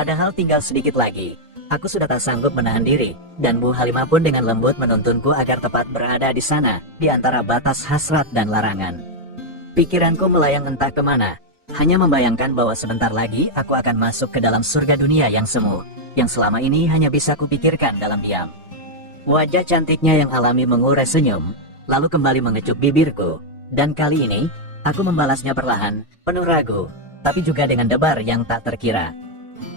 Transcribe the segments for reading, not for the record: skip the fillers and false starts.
Padahal tinggal sedikit lagi. Aku sudah tak sanggup menahan diri, dan Bu Halimah pun dengan lembut menuntunku agar tepat berada di sana, di antara batas hasrat dan larangan. Pikiranku melayang entah kemana, hanya membayangkan bahwa sebentar lagi aku akan masuk ke dalam surga dunia yang semu, yang selama ini hanya bisa kupikirkan dalam diam. Wajah cantiknya yang alami mengurai senyum, lalu kembali mengecup bibirku, dan kali ini, aku membalasnya perlahan, penuh ragu, tapi juga dengan debar yang tak terkira.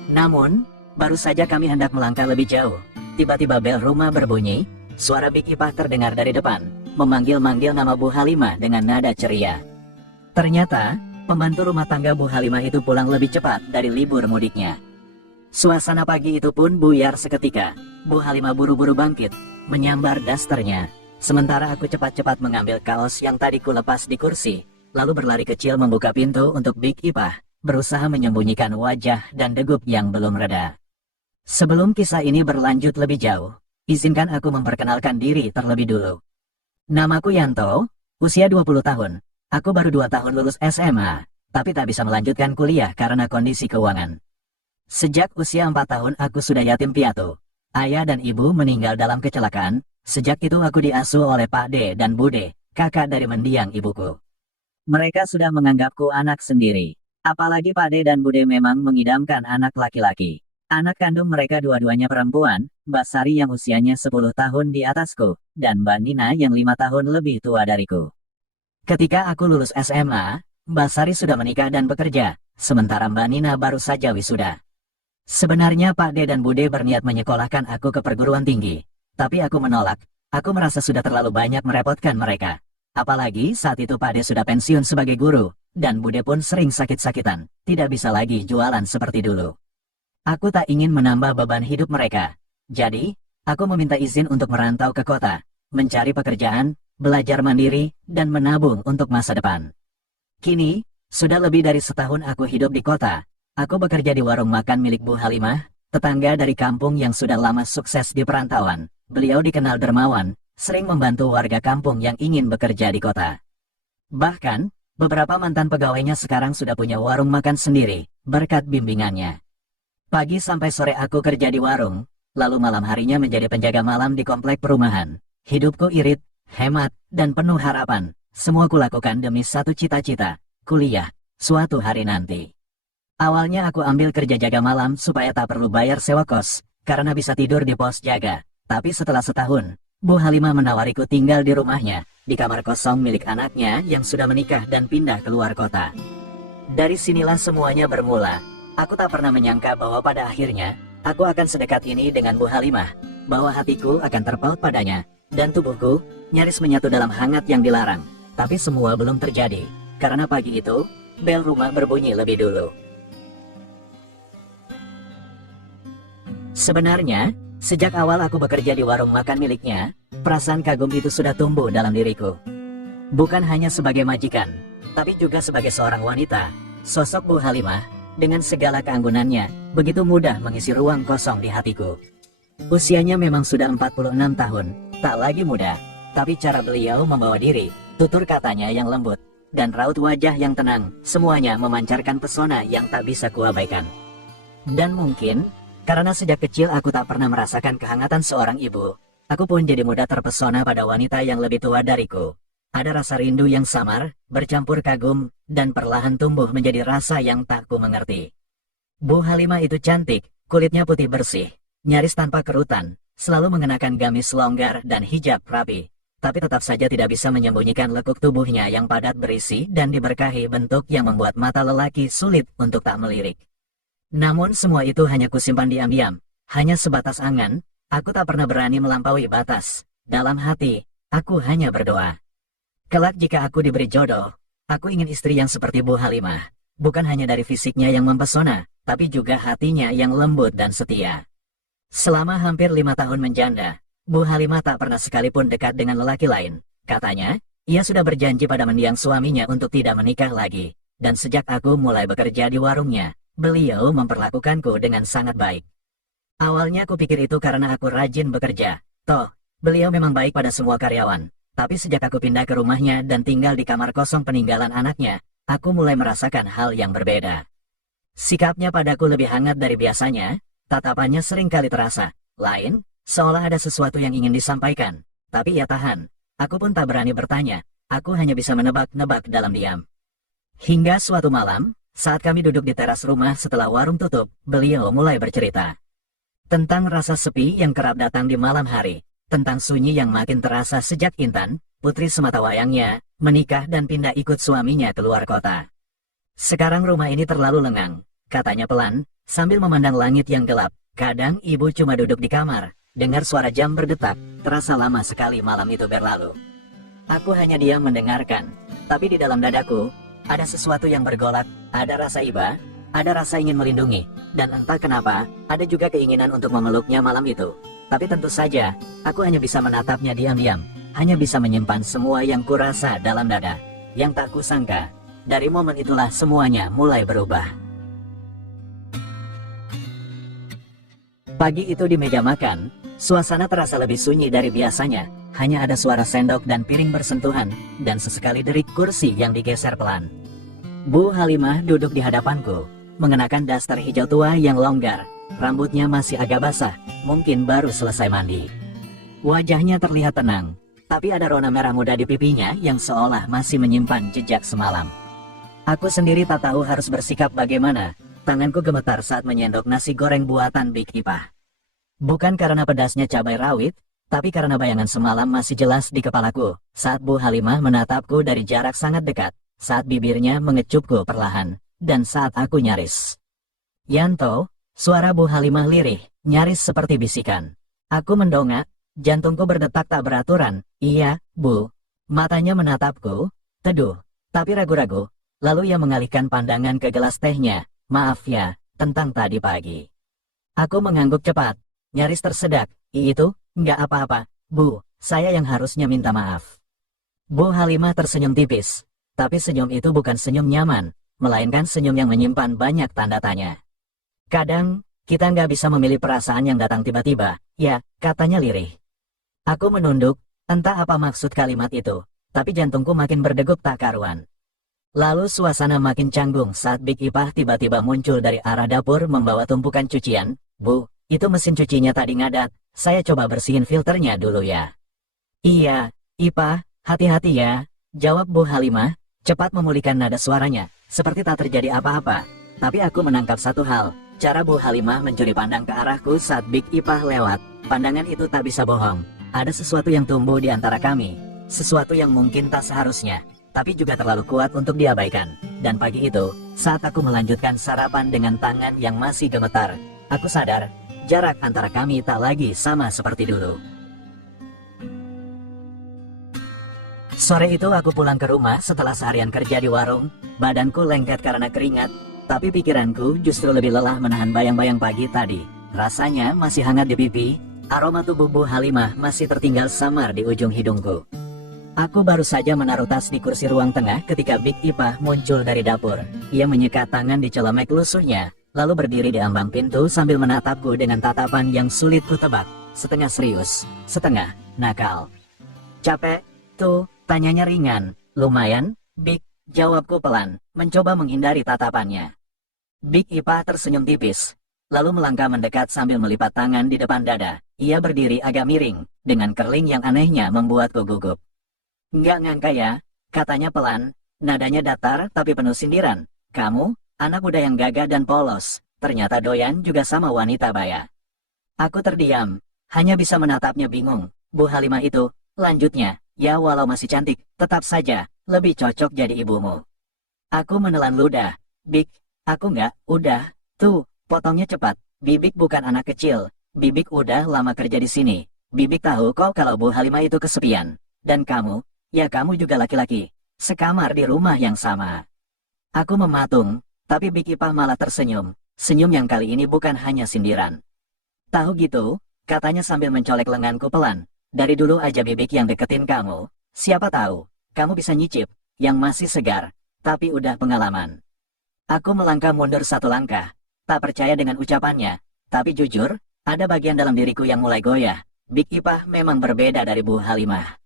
Namun, baru saja kami hendak melangkah lebih jauh, tiba-tiba bel rumah berbunyi, suara Big Ipah terdengar dari depan, memanggil-manggil nama Bu Halimah dengan nada ceria. Ternyata, pembantu rumah tangga Bu Halimah itu pulang lebih cepat dari libur mudiknya. Suasana pagi itu pun buyar seketika. Bu Halimah buru-buru bangkit, menyambar dasternya, sementara aku cepat-cepat mengambil kaos yang tadi kulepas di kursi, lalu berlari kecil membuka pintu untuk Big Ipah, berusaha menyembunyikan wajah dan degup yang belum reda. Sebelum kisah ini berlanjut lebih jauh, izinkan aku memperkenalkan diri terlebih dulu. Namaku Yanto, usia 20 tahun. Aku baru 2 tahun lulus SMA, tapi tak bisa melanjutkan kuliah karena kondisi keuangan. Sejak usia 4 tahun aku sudah yatim piatu. Ayah dan ibu meninggal dalam kecelakaan, sejak itu aku diasuh oleh Pak D dan Bude, kakak dari mendiang ibuku. Mereka sudah menganggapku anak sendiri. Apalagi Pak D dan Bude memang mengidamkan anak laki-laki. Anak kandung mereka dua-duanya perempuan, Mbak Sari yang usianya 10 tahun di atasku, dan Mbak Nina yang 5 tahun lebih tua dariku. Ketika aku lulus SMA, Mbak Sari sudah menikah dan bekerja, sementara Mbak Nina baru saja wisuda. Sebenarnya Pak D dan Bude berniat menyekolahkan aku ke perguruan tinggi, tapi aku menolak. Aku merasa sudah terlalu banyak merepotkan mereka. Apalagi saat itu Pak D sudah pensiun sebagai guru, dan Bude pun sering sakit-sakitan, tidak bisa lagi jualan seperti dulu. Aku tak ingin menambah beban hidup mereka. Jadi, aku meminta izin untuk merantau ke kota, mencari pekerjaan, belajar mandiri, dan menabung untuk masa depan. Kini, sudah lebih dari setahun aku hidup di kota. Aku bekerja di warung makan milik Bu Halimah, tetangga dari kampung yang sudah lama sukses di perantauan. Beliau dikenal dermawan, sering membantu warga kampung yang ingin bekerja di kota. Bahkan, beberapa mantan pegawainya sekarang sudah punya warung makan sendiri, berkat bimbingannya. Pagi sampai sore aku kerja di warung, lalu malam harinya menjadi penjaga malam di komplek perumahan. Hidupku irit, hemat, dan penuh harapan. Semua kulakukan demi satu cita-cita, kuliah, suatu hari nanti. Awalnya aku ambil kerja jaga malam supaya tak perlu bayar sewa kos, karena bisa tidur di pos jaga. Tapi setelah setahun, Bu Halimah menawariku tinggal di rumahnya, di kamar kosong milik anaknya yang sudah menikah dan pindah keluar kota. Dari sinilah semuanya bermula. Aku tak pernah menyangka bahwa pada akhirnya, aku akan sedekat ini dengan Bu Halimah, bahwa hatiku akan terpaut padanya, dan tubuhku nyaris menyatu dalam hangat yang dilarang. Tapi semua belum terjadi, karena pagi itu, bel rumah berbunyi lebih dulu. Sebenarnya, sejak awal aku bekerja di warung makan miliknya, perasaan kagum itu sudah tumbuh dalam diriku. Bukan hanya sebagai majikan, tapi juga sebagai seorang wanita, sosok Bu Halimah, dengan segala keanggunannya, begitu mudah mengisi ruang kosong di hatiku. Usianya memang sudah 46 tahun, tak lagi muda, tapi cara beliau membawa diri, tutur katanya yang lembut, dan raut wajah yang tenang, semuanya memancarkan pesona yang tak bisa kuabaikan. Dan mungkin, karena sejak kecil aku tak pernah merasakan kehangatan seorang ibu, aku pun jadi mudah terpesona pada wanita yang lebih tua dariku. Ada rasa rindu yang samar, bercampur kagum, dan perlahan tumbuh menjadi rasa yang tak ku mengerti. Bu Halimah itu cantik, kulitnya putih bersih, nyaris tanpa kerutan, selalu mengenakan gamis longgar dan hijab rapi, tapi tetap saja tidak bisa menyembunyikan lekuk tubuhnya yang padat berisi dan diberkahi bentuk yang membuat mata lelaki sulit untuk tak melirik. Namun semua itu hanya kusimpan diam-diam, hanya sebatas angan, aku tak pernah berani melampaui batas. Dalam hati, aku hanya berdoa. Kelak jika aku diberi jodoh, aku ingin istri yang seperti Bu Halimah. Bukan hanya dari fisiknya yang mempesona, tapi juga hatinya yang lembut dan setia. Selama hampir 5 tahun menjanda, Bu Halimah tak pernah sekalipun dekat dengan lelaki lain. Katanya, ia sudah berjanji pada mendiang suaminya untuk tidak menikah lagi. Dan sejak aku mulai bekerja di warungnya, beliau memperlakukanku dengan sangat baik. Awalnya aku pikir itu karena aku rajin bekerja. Toh, beliau memang baik pada semua karyawan. Tapi sejak aku pindah ke rumahnya dan tinggal di kamar kosong peninggalan anaknya, aku mulai merasakan hal yang berbeda. Sikapnya padaku lebih hangat dari biasanya, tatapannya sering kali terasa lain, seolah ada sesuatu yang ingin disampaikan. Tapi ia tahan. Aku pun tak berani bertanya, aku hanya bisa menebak-nebak dalam diam. Hingga suatu malam, saat kami duduk di teras rumah setelah warung tutup, beliau mulai bercerita. Tentang rasa sepi yang kerap datang di malam hari, tentang sunyi yang makin terasa sejak Intan, putri sematawayangnya, menikah dan pindah ikut suaminya keluar kota. Sekarang rumah ini terlalu lengang, katanya pelan, sambil memandang langit yang gelap. Kadang ibu cuma duduk di kamar, dengar suara jam berdetak, terasa lama sekali malam itu berlalu. Aku hanya diam mendengarkan, tapi di dalam dadaku, ada sesuatu yang bergolak, ada rasa iba, ada rasa ingin melindungi, dan entah kenapa, ada juga keinginan untuk memeluknya malam itu. Tapi tentu saja, aku hanya bisa menatapnya diam-diam, hanya bisa menyimpan semua yang kurasa dalam dada. Yang tak kusangka, dari momen itulah semuanya mulai berubah. Pagi itu di meja makan, suasana terasa lebih sunyi dari biasanya. Hanya ada suara sendok dan piring bersentuhan, dan sesekali derik kursi yang digeser pelan. Bu Halimah duduk di hadapanku, mengenakan daster hijau tua yang longgar. Rambutnya masih agak basah, mungkin baru selesai mandi. Wajahnya terlihat tenang, tapi ada rona merah muda di pipinya yang seolah masih menyimpan jejak semalam. Aku sendiri tak tahu harus bersikap bagaimana. Tanganku gemetar saat menyendok nasi goreng buatan Big Ipah. Bukan karena pedasnya cabai rawit, tapi karena bayangan semalam masih jelas di kepalaku, saat Bu Halimah menatapku dari jarak sangat dekat, saat bibirnya mengecupku perlahan, dan saat aku nyaris. Yanto, suara Bu Halimah lirih, nyaris seperti bisikan. Aku mendongak, jantungku berdetak tak beraturan. Iya, Bu. Matanya menatapku, teduh, tapi ragu-ragu, lalu ia mengalihkan pandangan ke gelas tehnya. Maaf ya, tentang tadi pagi. Aku mengangguk cepat, nyaris tersedak. Itu, nggak apa-apa, Bu, saya yang harusnya minta maaf. Bu Halimah tersenyum tipis, tapi senyum itu bukan senyum nyaman, melainkan senyum yang menyimpan banyak tanda tanya. Kadang, kita nggak bisa memilih perasaan yang datang tiba-tiba, ya, katanya lirih. Aku menunduk, entah apa maksud kalimat itu, tapi jantungku makin berdegup tak karuan. Lalu suasana makin canggung saat Big Ipah tiba-tiba muncul dari arah dapur membawa tumpukan cucian. Bu, itu mesin cucinya tadi ngadat, saya coba bersihin filternya dulu ya. Iya, Ipah, hati-hati ya, jawab Bu Halimah, cepat memulihkan nada suaranya, seperti tak terjadi apa-apa. Tapi aku menangkap satu hal, cara Bu Halimah mencuri pandang ke arahku saat Big Ipah lewat. Pandangan itu tak bisa bohong, ada sesuatu yang tumbuh di antara kami, sesuatu yang mungkin tak seharusnya, tapi juga terlalu kuat untuk diabaikan. Dan pagi itu, saat aku melanjutkan sarapan dengan tangan yang masih gemetar, aku sadar, jarak antara kami tak lagi sama seperti dulu. Sore itu aku pulang ke rumah setelah seharian kerja di warung, badanku lengket karena keringat, tapi pikiranku justru lebih lelah menahan bayang-bayang pagi tadi. Rasanya masih hangat di pipi, aroma tubuh Bu Halimah masih tertinggal samar di ujung hidungku. Aku baru saja menaruh tas di kursi ruang tengah ketika Big Ipah muncul dari dapur. Ia menyekat tangan di celemek lusuhnya, lalu berdiri di ambang pintu sambil menatapku dengan tatapan yang sulit kutebak, setengah serius, setengah nakal. Capek? Tuh, tanyanya ringan. Lumayan, Big, jawabku pelan, mencoba menghindari tatapannya. Big Ipah tersenyum tipis, lalu melangkah mendekat sambil melipat tangan di depan dada. Ia berdiri agak miring, dengan kerling yang anehnya membuatku gugup. Nggak ngangka ya, katanya pelan, nadanya datar tapi penuh sindiran. Kamu, anak muda yang gagah dan polos, ternyata doyan juga sama wanita baya. Aku terdiam, hanya bisa menatapnya bingung. Bu Halimah itu, lanjutnya, ya walau masih cantik, tetap saja, lebih cocok jadi ibumu. Aku menelan ludah. Big, aku nggak, udah, tuh, potongnya cepat. Bibik bukan anak kecil, Bibik udah lama kerja di sini. Bibik tahu kok kalau Bu Halimah itu kesepian. Dan kamu, ya kamu juga laki-laki, sekamar di rumah yang sama. Aku mematung, tapi Big Ipah malah tersenyum, senyum yang kali ini bukan hanya sindiran. Tahu gitu, katanya sambil mencolek lenganku pelan, dari dulu aja Bibik yang deketin kamu, siapa tahu, kamu bisa nyicip, yang masih segar, tapi udah pengalaman. Aku melangkah mundur satu langkah, tak percaya dengan ucapannya, tapi jujur, ada bagian dalam diriku yang mulai goyah. Big Ipah memang berbeda dari Bu Halimah.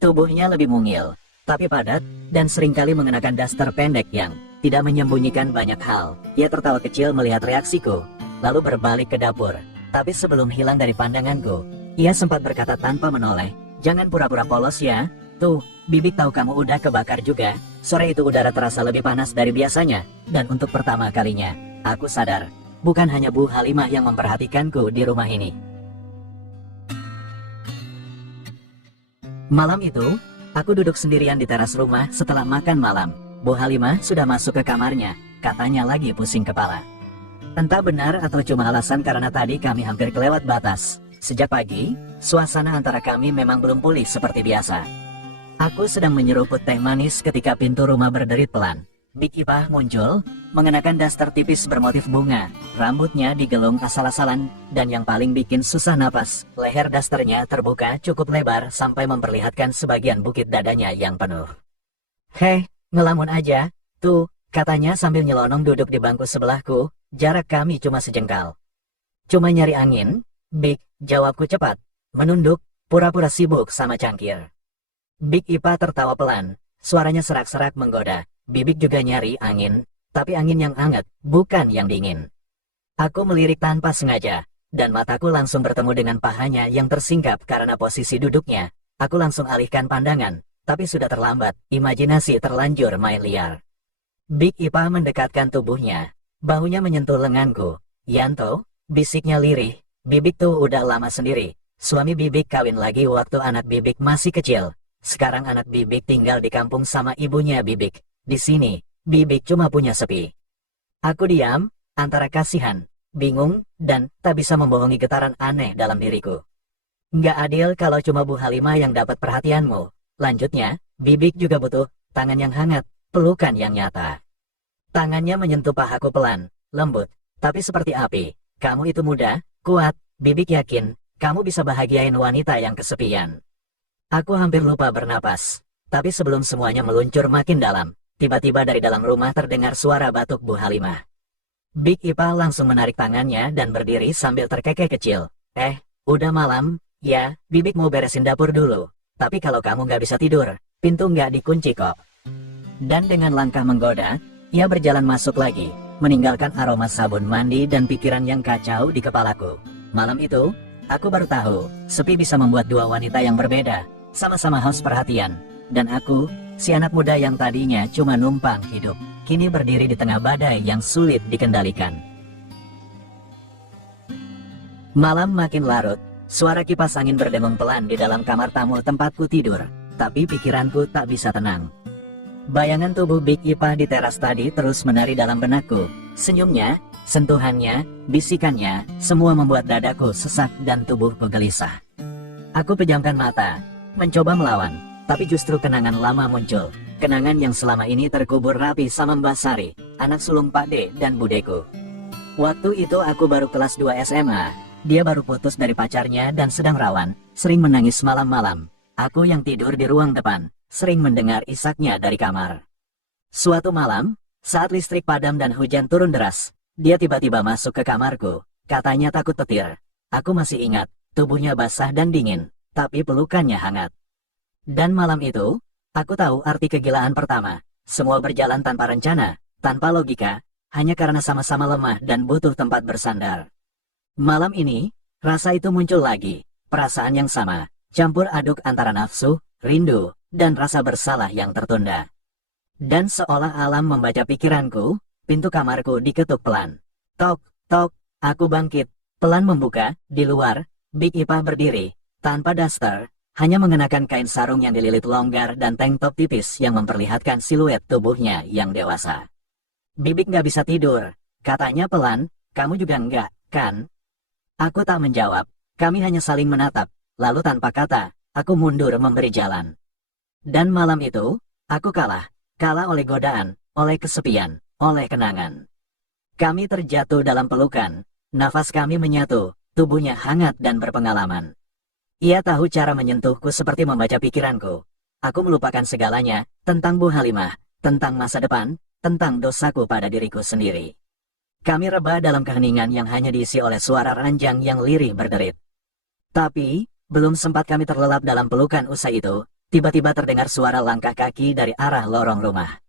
Tubuhnya lebih mungil, tapi padat, dan seringkali mengenakan daster pendek yang tidak menyembunyikan banyak hal. Ia tertawa kecil melihat reaksiku, lalu berbalik ke dapur. Tapi sebelum hilang dari pandanganku, ia sempat berkata tanpa menoleh, "Jangan pura-pura polos ya. Tuh, Bibik tahu kamu udah kebakar juga." Sore itu udara terasa lebih panas dari biasanya, dan untuk pertama kalinya, aku sadar, bukan hanya Bu Halimah yang memperhatikanku di rumah ini. Malam itu, aku duduk sendirian di teras rumah setelah makan malam. Bu Halimah sudah masuk ke kamarnya, katanya lagi pusing kepala. Entah benar atau cuma alasan karena tadi kami hampir kelewat batas. Sejak pagi, suasana antara kami memang belum pulih seperti biasa. Aku sedang menyeruput teh manis ketika pintu rumah berderit pelan. Big Ipah muncul, mengenakan daster tipis bermotif bunga, rambutnya digelung asal-asalan, dan yang paling bikin susah napas, leher dasternya terbuka cukup lebar sampai memperlihatkan sebagian bukit dadanya yang penuh. "Heh, ngelamun aja, tuh," katanya sambil nyelonong duduk di bangku sebelahku, jarak kami cuma sejengkal. "Cuma nyari angin, Big," jawabku cepat, menunduk, pura-pura sibuk sama cangkir. Big Ipah tertawa pelan, suaranya serak-serak menggoda. "Bibik juga nyari angin, tapi angin yang hangat, bukan yang dingin." Aku melirik tanpa sengaja, dan mataku langsung bertemu dengan pahanya yang tersingkap karena posisi duduknya. Aku langsung alihkan pandangan, tapi sudah terlambat, imajinasi terlanjur main liar. Big Ipah mendekatkan tubuhnya, bahunya menyentuh lenganku. "Yanto," bisiknya lirih, "Bibik tuh udah lama sendiri. Suami Bibik kawin lagi waktu anak Bibik masih kecil. Sekarang anak Bibik tinggal di kampung sama ibunya Bibik. Di sini, Bibik cuma punya sepi." Aku diam, antara kasihan, bingung, dan tak bisa membohongi getaran aneh dalam diriku. "Nggak adil kalau cuma Bu Halimah yang dapat perhatianmu," lanjutnya, "Bibik juga butuh tangan yang hangat, pelukan yang nyata." Tangannya menyentuh pahaku pelan, lembut, tapi seperti api. "Kamu itu muda, kuat, Bibik yakin, kamu bisa bahagiain wanita yang kesepian." Aku hampir lupa bernapas, tapi sebelum semuanya meluncur makin dalam, tiba-tiba dari dalam rumah terdengar suara batuk Bu Halimah. Big Ipah langsung menarik tangannya dan berdiri sambil terkekeh kecil. Udah malam, ya, Bibik mau beresin dapur dulu. Tapi kalau kamu nggak bisa tidur, pintu nggak dikunci kok." Dan dengan langkah menggoda, ia berjalan masuk lagi, meninggalkan aroma sabun mandi dan pikiran yang kacau di kepalaku. Malam itu, aku baru tahu, sepi bisa membuat dua wanita yang berbeda, sama-sama haus perhatian. Dan aku, si anak muda yang tadinya cuma numpang hidup, kini berdiri di tengah badai yang sulit dikendalikan. Malam makin larut, suara kipas angin berdengung pelan di dalam kamar tamu tempatku tidur, tapi pikiranku tak bisa tenang. Bayangan tubuh Big Ipah di teras tadi terus menari dalam benakku. Senyumnya, sentuhannya, bisikannya, semua membuat dadaku sesak dan tubuhku gelisah. Aku pejamkan mata, mencoba melawan, tapi justru kenangan lama muncul. Kenangan yang selama ini terkubur rapi sama Mbak Sari, anak sulung Pak D dan budeku. Waktu itu aku baru kelas 2 SMA. Dia baru putus dari pacarnya dan sedang rawan, sering menangis malam-malam. Aku yang tidur di ruang depan, sering mendengar isaknya dari kamar. Suatu malam, saat listrik padam dan hujan turun deras, dia tiba-tiba masuk ke kamarku. Katanya takut petir. Aku masih ingat, tubuhnya basah dan dingin, tapi pelukannya hangat. Dan malam itu, aku tahu arti kegilaan pertama. Semua berjalan tanpa rencana, tanpa logika, hanya karena sama-sama lemah dan butuh tempat bersandar. Malam ini, rasa itu muncul lagi, perasaan yang sama, campur aduk antara nafsu, rindu, dan rasa bersalah yang tertunda. Dan seolah alam membaca pikiranku, pintu kamarku diketuk pelan. Tok, tok, aku bangkit, pelan membuka, di luar, Big Ipah berdiri, tanpa daster, hanya mengenakan kain sarung yang dililit longgar dan tank top tipis yang memperlihatkan siluet tubuhnya yang dewasa. "Bibik nggak bisa tidur," katanya pelan, "kamu juga enggak, kan?" Aku tak menjawab, kami hanya saling menatap, lalu tanpa kata, aku mundur memberi jalan. Dan malam itu, aku kalah oleh godaan, oleh kesepian, oleh kenangan. Kami terjatuh dalam pelukan, nafas kami menyatu, tubuhnya hangat dan berpengalaman. Ia tahu cara menyentuhku seperti membaca pikiranku. Aku melupakan segalanya, tentang Bu Halimah, tentang masa depan, tentang dosaku pada diriku sendiri. Kami rebah dalam keheningan yang hanya diisi oleh suara ranjang yang lirih berderit. Tapi, belum sempat kami terlelap dalam pelukan usai itu, Tiba-tiba terdengar suara langkah kaki dari arah lorong rumah.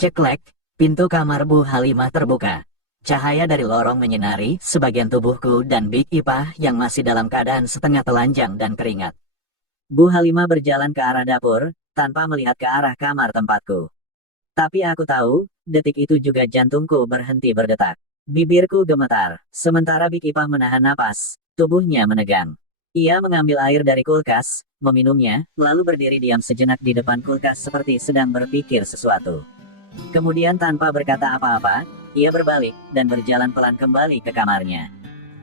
Ceklek, pintu kamar Bu Halimah terbuka. Cahaya dari lorong menyinari sebagian tubuhku dan Big Ipah yang masih dalam keadaan setengah telanjang dan keringat. Bu Halimah berjalan ke arah dapur, tanpa melihat ke arah kamar tempatku. Tapi aku tahu, detik itu juga jantungku berhenti berdetak. Bibirku gemetar, sementara Big Ipah menahan napas, tubuhnya menegang. Ia mengambil air dari kulkas, meminumnya, lalu berdiri diam sejenak di depan kulkas seperti sedang berpikir sesuatu. Kemudian tanpa berkata apa-apa, ia berbalik dan berjalan pelan kembali ke kamarnya.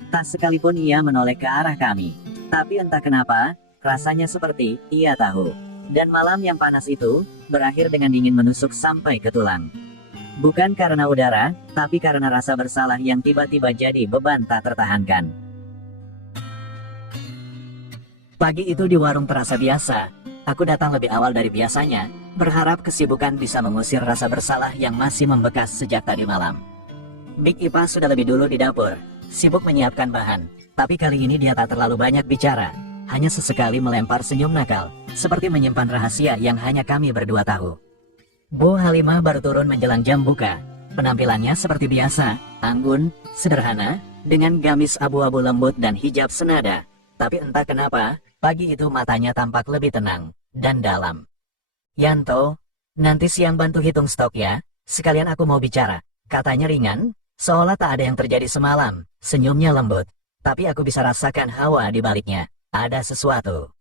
Tak sekalipun ia menoleh ke arah kami. Tapi entah kenapa, rasanya seperti ia tahu. Dan malam yang panas itu, berakhir dengan dingin menusuk sampai ke tulang. Bukan karena udara, tapi karena rasa bersalah yang tiba-tiba jadi beban tak tertahankan. Pagi itu di warung terasa biasa. Aku datang lebih awal dari biasanya, berharap kesibukan bisa mengusir rasa bersalah yang masih membekas sejak tadi malam. Big Ipah sudah lebih dulu di dapur, sibuk menyiapkan bahan. Tapi kali ini dia tak terlalu banyak bicara, hanya sesekali melempar senyum nakal, seperti menyimpan rahasia yang hanya kami berdua tahu. Bu Halimah baru turun menjelang jam buka. Penampilannya seperti biasa, anggun, sederhana, dengan gamis abu-abu lembut dan hijab senada. Tapi entah kenapa, pagi itu matanya tampak lebih tenang dan dalam. Yanto, nanti siang bantu hitung stok ya, sekalian aku mau bicara. Katanya ringan, seolah tak ada yang terjadi semalam, senyumnya lembut. Tapi aku bisa rasakan hawa di baliknya, ada sesuatu.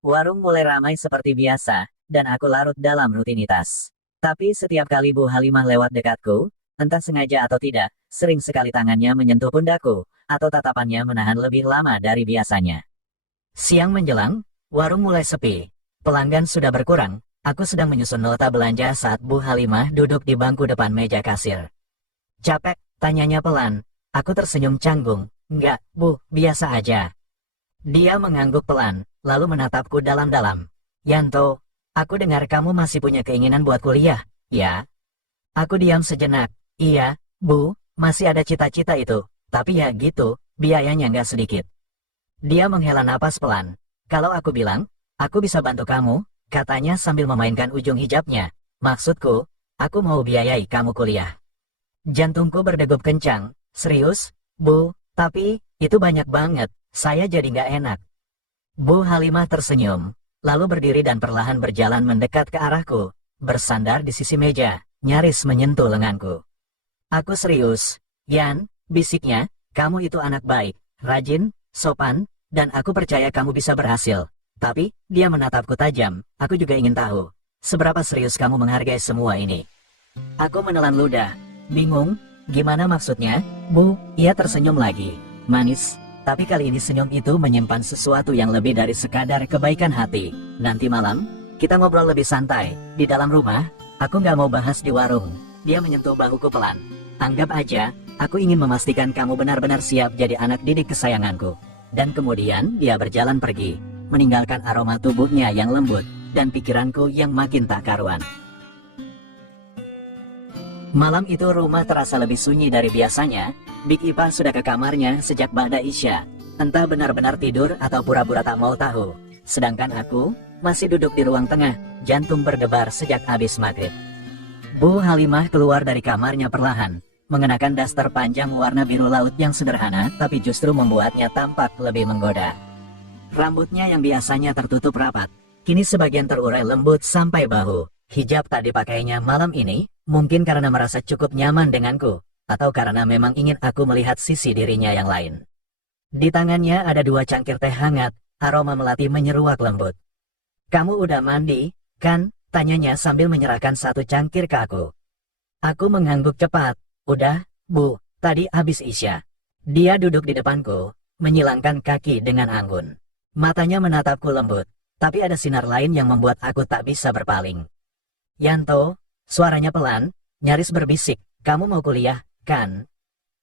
Warung mulai ramai seperti biasa, dan aku larut dalam rutinitas. Tapi setiap kali Bu Halimah lewat dekatku, entah sengaja atau tidak, sering sekali tangannya menyentuh pundakku, atau tatapannya menahan lebih lama dari biasanya. Siang menjelang, warung mulai sepi. Pelanggan sudah berkurang. Aku sedang menyusun nota belanja saat Bu Halimah duduk di bangku depan meja kasir. Capek, tanyanya pelan. Aku tersenyum canggung. Enggak, Bu, biasa aja. Dia mengangguk pelan, lalu menatapku dalam-dalam. Yanto, aku dengar kamu masih punya keinginan buat kuliah, ya? Aku diam sejenak. Iya, Bu, masih ada cita-cita itu. Tapi ya gitu, biayanya nggak sedikit. Dia menghela napas pelan. Kalau aku bilang, aku bisa bantu kamu, katanya sambil memainkan ujung hijabnya. Maksudku, aku mau biayai kamu kuliah. Jantungku berdegup kencang. Serius, Bu, tapi, itu banyak banget, saya jadi nggak enak. Bu Halimah tersenyum, lalu berdiri dan perlahan berjalan mendekat ke arahku, bersandar di sisi meja, nyaris menyentuh lenganku. Aku serius, Yan, bisiknya, kamu itu anak baik, rajin, sopan, dan aku percaya kamu bisa berhasil. Tapi, dia menatapku tajam, aku juga ingin tahu, seberapa serius kamu menghargai semua ini. Aku menelan ludah, bingung, gimana maksudnya, Bu? Ia tersenyum lagi, manis, tapi kali ini senyum itu menyimpan sesuatu yang lebih dari sekadar kebaikan hati. Nanti malam, kita ngobrol lebih santai, di dalam rumah, aku nggak mau bahas di warung. Dia menyentuh bahuku pelan. Anggap aja, aku ingin memastikan kamu benar-benar siap jadi anak didik kesayanganku. Dan kemudian dia berjalan pergi, meninggalkan aroma tubuhnya yang lembut, dan pikiranku yang makin tak karuan. Malam itu rumah terasa lebih sunyi dari biasanya. Big Ipah sudah ke kamarnya sejak ba'da Isya. Entah benar-benar tidur atau pura-pura tak mau tahu. Sedangkan aku, masih duduk di ruang tengah, jantung berdebar sejak habis maghrib. Bu Halimah keluar dari kamarnya perlahan, mengenakan daster panjang warna biru laut yang sederhana tapi justru membuatnya tampak lebih menggoda. Rambutnya yang biasanya tertutup rapat, kini sebagian terurai lembut sampai bahu. Hijab tak dipakainya malam ini, mungkin karena merasa cukup nyaman denganku, atau karena memang ingin aku melihat sisi dirinya yang lain. Di tangannya ada 2 cangkir teh hangat, aroma melati menyeruak lembut. Kamu udah mandi, kan? Tanyanya sambil menyerahkan 1 cangkir ke aku. Aku mengangguk cepat. Udah, Bu, tadi habis Isya. Dia duduk di depanku, menyilangkan kaki dengan anggun. Matanya menatapku lembut, tapi ada sinar lain yang membuat aku tak bisa berpaling. Yanto, suaranya pelan, nyaris berbisik, kamu mau kuliah, kan?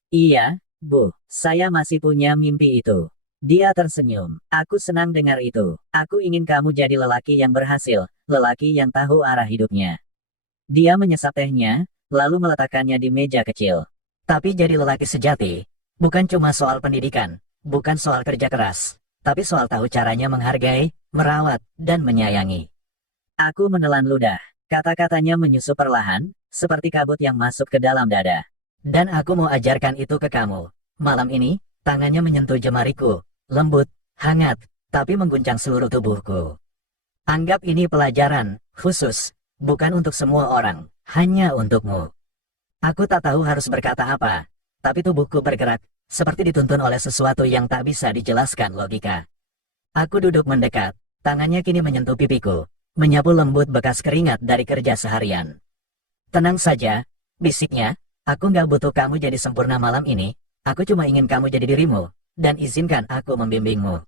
Iya, Bu, saya masih punya mimpi itu. Dia tersenyum. Aku senang dengar itu. Aku ingin kamu jadi lelaki yang berhasil, lelaki yang tahu arah hidupnya. Dia menyesap tehnya, lalu meletakkannya di meja kecil. Tapi jadi lelaki sejati, bukan cuma soal pendidikan, bukan soal kerja keras, tapi soal tahu caranya menghargai, merawat, dan menyayangi. Aku menelan ludah. Kata-katanya menyusup perlahan, seperti kabut yang masuk ke dalam dada. Dan aku mau ajarkan itu ke kamu. Malam ini, tangannya menyentuh jemariku. Lembut, hangat, tapi mengguncang seluruh tubuhku. Anggap ini pelajaran, khusus. Bukan untuk semua orang, hanya untukmu. Aku tak tahu harus berkata apa. Tapi tubuhku bergerak, seperti dituntun oleh sesuatu yang tak bisa dijelaskan logika. Aku duduk mendekat, tangannya kini menyentuh pipiku, menyapu lembut bekas keringat dari kerja seharian. Tenang saja, bisiknya, aku nggak butuh kamu jadi sempurna malam ini, aku cuma ingin kamu jadi dirimu, dan izinkan aku membimbingmu.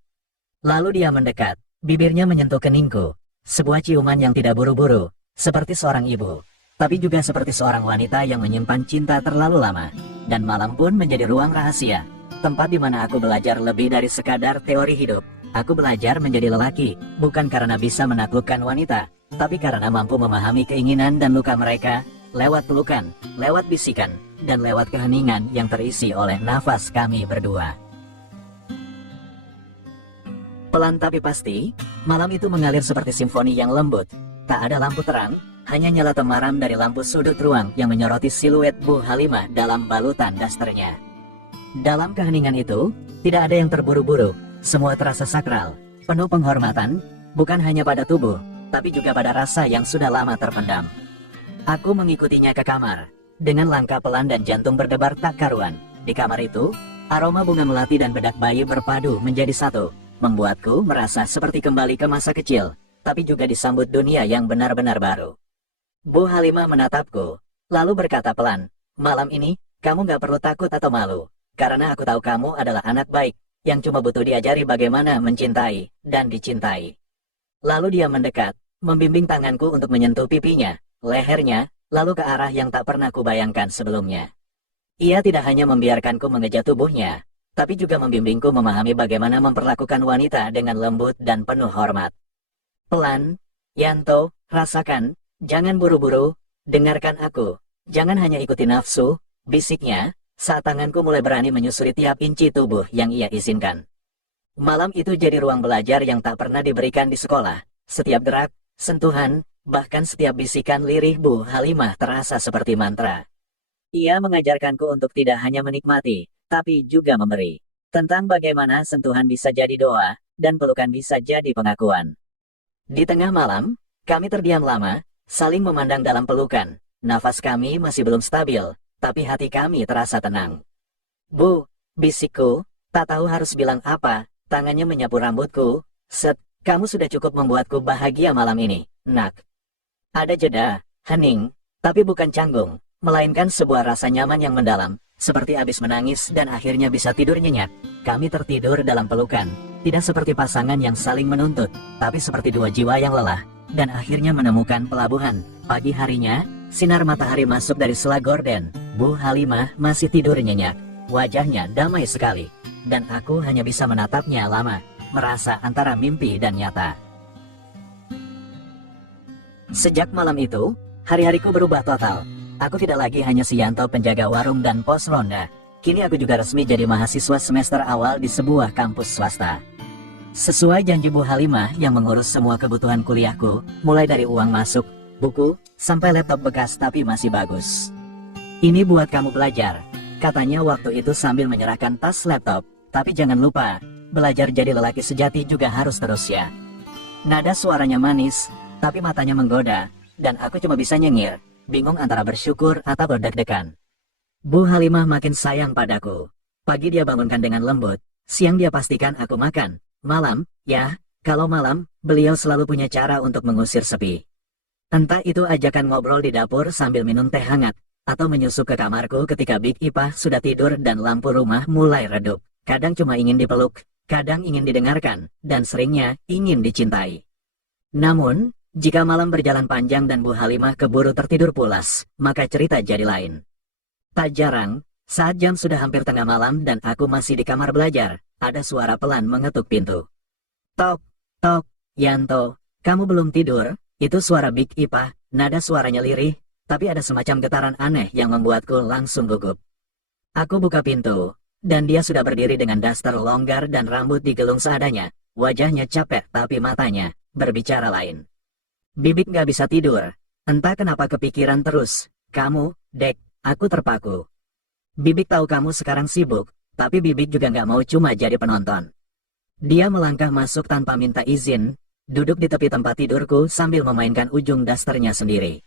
Lalu dia mendekat, bibirnya menyentuh keningku, sebuah ciuman yang tidak buru-buru, seperti seorang ibu, tapi juga seperti seorang wanita yang menyimpan cinta terlalu lama. Dan malam pun menjadi ruang rahasia, tempat di mana aku belajar lebih dari sekadar teori hidup. Aku belajar menjadi lelaki, bukan karena bisa menaklukkan wanita, tapi karena mampu memahami keinginan dan luka mereka, lewat pelukan, lewat bisikan, dan lewat keheningan yang terisi oleh nafas kami berdua. Pelan tapi pasti, malam itu mengalir seperti simfoni yang lembut. Tak ada lampu terang, hanya nyala temaram dari lampu sudut ruang yang menyoroti siluet Bu Halimah dalam balutan dasternya. Dalam keheningan itu, tidak ada yang terburu-buru, semua terasa sakral, penuh penghormatan, bukan hanya pada tubuh, tapi juga pada rasa yang sudah lama terpendam. Aku mengikutinya ke kamar, dengan langkah pelan dan jantung berdebar tak karuan. Di kamar itu, aroma bunga melati dan bedak bayi berpadu menjadi satu, membuatku merasa seperti kembali ke masa kecil, tapi juga disambut dunia yang benar-benar baru. Bu Halimah menatapku, lalu berkata pelan, malam ini, kamu gak perlu takut atau malu, karena aku tahu kamu adalah anak baik, yang cuma butuh diajari bagaimana mencintai, dan dicintai. Lalu dia mendekat, membimbing tanganku untuk menyentuh pipinya, lehernya, lalu ke arah yang tak pernah kubayangkan sebelumnya. Ia tidak hanya membiarkanku mengejar tubuhnya, tapi juga membimbingku memahami bagaimana memperlakukan wanita dengan lembut dan penuh hormat. Pelan, Yanto, rasakan, jangan buru-buru, dengarkan aku, jangan hanya ikuti nafsu, bisiknya, saat tanganku mulai berani menyusuri tiap inci tubuh yang ia izinkan. Malam itu jadi ruang belajar yang tak pernah diberikan di sekolah. Setiap gerak, sentuhan, bahkan setiap bisikan lirih Bu Halimah terasa seperti mantra. Ia mengajarkanku untuk tidak hanya menikmati, tapi juga memberi. Tentang bagaimana sentuhan bisa jadi doa, dan pelukan bisa jadi pengakuan. Di tengah malam, kami terdiam lama, saling memandang dalam pelukan. Nafas kami masih belum stabil, tapi hati kami terasa tenang. Bu, bisikku, tak tahu harus bilang apa, tangannya menyapu rambutku. Set, kamu sudah cukup membuatku bahagia malam ini, nak. Ada jeda, hening, tapi bukan canggung, melainkan sebuah rasa nyaman yang mendalam, seperti habis menangis dan akhirnya bisa tidur nyenyak. Kami tertidur dalam pelukan, tidak seperti pasangan yang saling menuntut, tapi seperti dua jiwa yang lelah, dan akhirnya menemukan pelabuhan. Pagi harinya, sinar matahari masuk dari sela gorden. Bu Halimah masih tidur nyenyak, wajahnya damai sekali, dan aku hanya bisa menatapnya lama, merasa antara mimpi dan nyata. Sejak malam itu, hari-hariku berubah total. Aku tidak lagi hanya si Yanto penjaga warung dan pos ronda. Kini aku juga resmi jadi mahasiswa semester awal di sebuah kampus swasta. Sesuai janji Bu Halimah yang mengurus semua kebutuhan kuliahku, mulai dari uang masuk, buku, sampai laptop bekas tapi masih bagus. Ini buat kamu belajar, katanya waktu itu sambil menyerahkan tas laptop. Tapi jangan lupa, belajar jadi lelaki sejati juga harus terus ya. Nada suaranya manis, tapi matanya menggoda, dan aku cuma bisa nyengir, bingung antara bersyukur atau berdeg-degan. Bu Halimah makin sayang padaku. Pagi dia bangunkan dengan lembut, siang dia pastikan aku makan, malam, ya, kalau malam, beliau selalu punya cara untuk mengusir sepi. Entah itu ajakan ngobrol di dapur sambil minum teh hangat, atau menyusup ke kamarku ketika Big Ipah sudah tidur dan lampu rumah mulai redup. Kadang cuma ingin dipeluk, kadang ingin didengarkan, dan seringnya ingin dicintai. Namun, jika malam berjalan panjang dan Bu Halimah keburu tertidur pulas, maka cerita jadi lain. Tak jarang, saat jam sudah hampir tengah malam dan aku masih di kamar belajar, ada suara pelan mengetuk pintu. Tok, tok, Yanto, kamu belum tidur? Itu suara Big Ipah, nada suaranya lirih, tapi ada semacam getaran aneh yang membuatku langsung gugup. Aku buka pintu, dan dia sudah berdiri dengan daster longgar dan rambut digelung seadanya, wajahnya capek tapi matanya berbicara lain. Bibik gak bisa tidur. Entah kenapa kepikiran terus. Kamu, Dek, aku terpaku. Bibik tahu kamu sekarang sibuk, tapi Bibik juga gak mau cuma jadi penonton. Dia melangkah masuk tanpa minta izin, duduk di tepi tempat tidurku sambil memainkan ujung dasternya sendiri.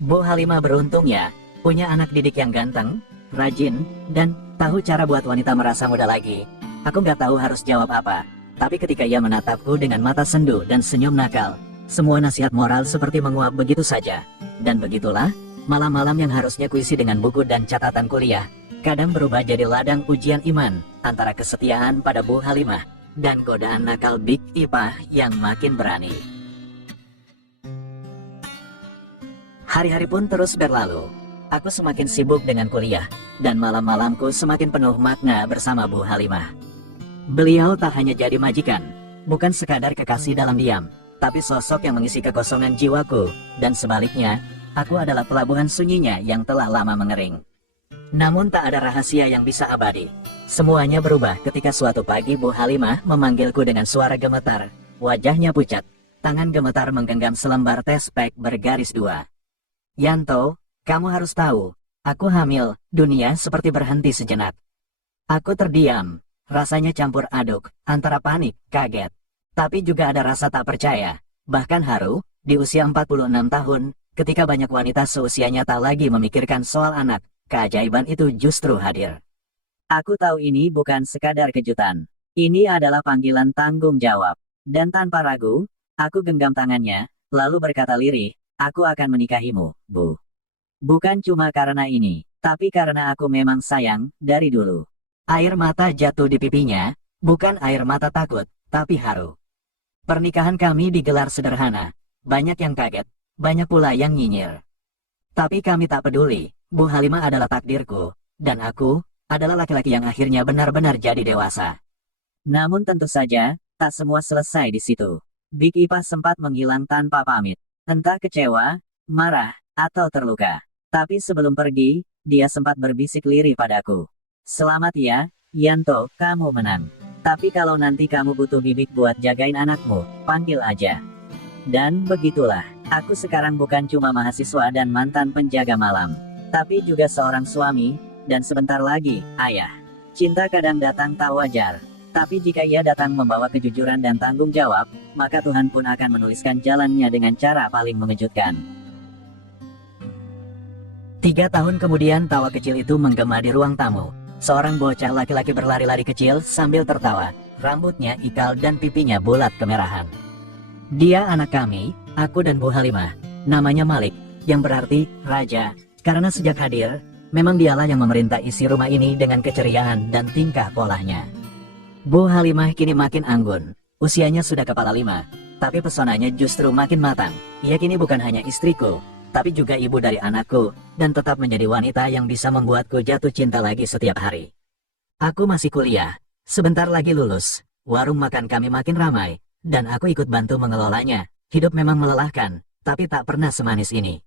Bu Halimah beruntungnya, punya anak didik yang ganteng, rajin, dan tahu cara buat wanita merasa muda lagi. Aku gak tahu harus jawab apa, tapi ketika ia menatapku dengan mata sendu dan senyum nakal, semua nasihat moral seperti menguap begitu saja. Dan begitulah, malam-malam yang harusnya kuisi dengan buku dan catatan kuliah, kadang berubah jadi ladang ujian iman, antara kesetiaan pada Bu Halimah, dan godaan nakal Big Ipah yang makin berani. Hari-hari pun terus berlalu. Aku semakin sibuk dengan kuliah, dan malam-malamku semakin penuh makna bersama Bu Halimah. Beliau tak hanya jadi majikan, bukan sekadar kekasih dalam diam, tapi sosok yang mengisi kekosongan jiwaku, dan sebaliknya, aku adalah pelabuhan sunyinya yang telah lama mengering. Namun tak ada rahasia yang bisa abadi. Semuanya berubah ketika suatu pagi Bu Halimah memanggilku dengan suara gemetar, wajahnya pucat, tangan gemetar menggenggam selembar tespek bergaris 2. Yanto, kamu harus tahu, aku hamil. Dunia seperti berhenti sejenak. Aku terdiam, rasanya campur aduk, antara panik, kaget, tapi juga ada rasa tak percaya, bahkan haru. Di usia 46 tahun, ketika banyak wanita seusianya tak lagi memikirkan soal anak, keajaiban itu justru hadir. Aku tahu ini bukan sekadar kejutan. Ini adalah panggilan tanggung jawab. Dan tanpa ragu, aku genggam tangannya, lalu berkata lirih, aku akan menikahimu, Bu. Bukan cuma karena ini, tapi karena aku memang sayang, dari dulu. Air mata jatuh di pipinya, bukan air mata takut, tapi haru. Pernikahan kami digelar sederhana. Banyak yang kaget, banyak pula yang nyinyir. Tapi kami tak peduli, Bu Halimah adalah takdirku, dan aku adalah laki-laki yang akhirnya benar-benar jadi dewasa. Namun tentu saja, tak semua selesai di situ. Big Ipah sempat menghilang tanpa pamit. Entah kecewa, marah, atau terluka. Tapi sebelum pergi, dia sempat berbisik lirih padaku. Selamat ya, Yanto, kamu menang. Tapi kalau nanti kamu butuh Bibik buat jagain anakmu, panggil aja. Dan begitulah, aku sekarang bukan cuma mahasiswa dan mantan penjaga malam, tapi juga seorang suami, dan sebentar lagi, ayah. Cinta kadang datang tak wajar, tapi jika ia datang membawa kejujuran dan tanggung jawab, maka Tuhan pun akan menuliskan jalannya dengan cara paling mengejutkan. 3 tahun kemudian tawa kecil itu menggema di ruang tamu. Seorang bocah laki-laki berlari-lari kecil sambil tertawa, rambutnya ikal dan pipinya bulat kemerahan. Dia anak kami, aku dan Bu Halimah. Namanya Malik, yang berarti raja, karena sejak hadir, memang dialah yang memerintah isi rumah ini dengan keceriaan dan tingkah polanya. Bu Halimah kini makin anggun, usianya sudah kepala 5, tapi pesonanya justru makin matang. Ia kini bukan hanya istriku, tapi juga ibu dari anakku, dan tetap menjadi wanita yang bisa membuatku jatuh cinta lagi setiap hari. Aku masih kuliah, sebentar lagi lulus, warung makan kami makin ramai, dan aku ikut bantu mengelolanya. Hidup memang melelahkan, tapi tak pernah semanis ini.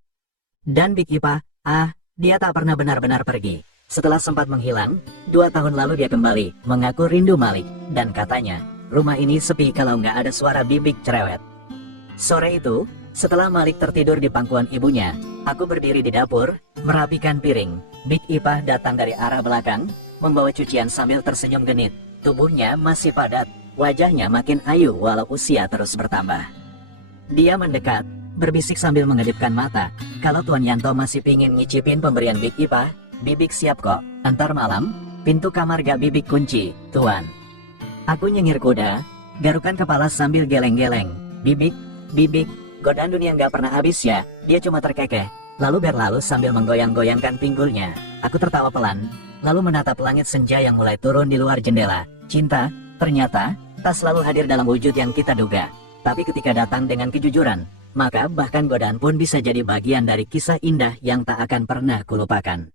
Dan Big Ipah, dia tak pernah benar-benar pergi. Setelah sempat menghilang, 2 tahun lalu dia kembali, mengaku rindu Malik, dan katanya, rumah ini sepi kalau nggak ada suara Bibik cerewet. Sore itu, setelah Malik tertidur di pangkuan ibunya, aku berdiri di dapur, merapikan piring. Big Ipah datang dari arah belakang, membawa cucian sambil tersenyum genit. Tubuhnya masih padat, wajahnya makin ayu walau usia terus bertambah. Dia mendekat, berbisik sambil mengedipkan mata. Kalau Tuan Yanto masih pingin ngicipin pemberian Big Ipah, Bibik siap kok. Antar malam, pintu kamar gak Bibik kunci, Tuan. Aku nyengir kuda, garukan kepala sambil geleng-geleng. Bibik, godaan dunia nggak pernah habis ya. Dia cuma terkekeh, lalu berlalu sambil menggoyang-goyangkan pinggulnya. Aku tertawa pelan, lalu menatap langit senja yang mulai turun di luar jendela. Cinta, ternyata, tak selalu hadir dalam wujud yang kita duga. Tapi ketika datang dengan kejujuran, maka bahkan godaan pun bisa jadi bagian dari kisah indah yang tak akan pernah kulupakan.